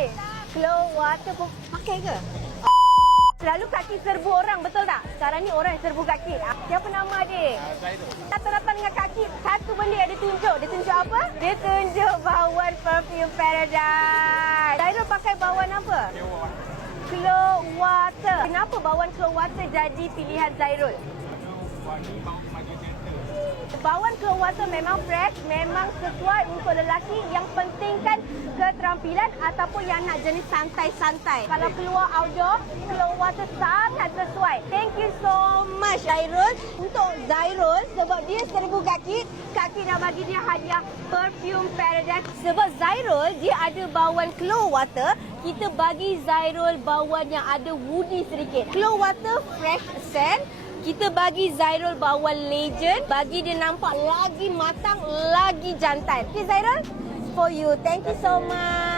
pakai. Glow water pun pakai ke? Selalu kaki serbu orang, betul tak? Sekarang ni orang yang serbu kaki. Siapa nama dia? Zairul. Datang-datang dengan kaki, satu benda yang dia tunjuk. Dia tunjuk apa? Dia tunjuk bauan Perfume Paradise. Zairul pakai bauan apa? Dewa. Glow Water. Kenapa bauan Glow Water jadi pilihan Zairul? Wangi bau maju gentle. Bauan Glow Water memang fresh, memang sesuai untuk lelaki yang pentingkan keterampilan ataupun yang nak jenis santai-santai. Kalau keluar outdoor, Glow Water sangat sesuai. Thank you so much Zairul. Untuk Zairul, sebab dia seribu kaki, kaki nak bagi dia hadiah Perfume Paradise. Sebab Zairul, dia ada bauan Glow Water, kita bagi Zairul bauan yang ada woody sedikit. Glow Water fresh scent. Kita bagi Zairul bauan Legend, bagi dia nampak lagi matang, lagi jantan. Okay Zairul, for you. Thank you so much.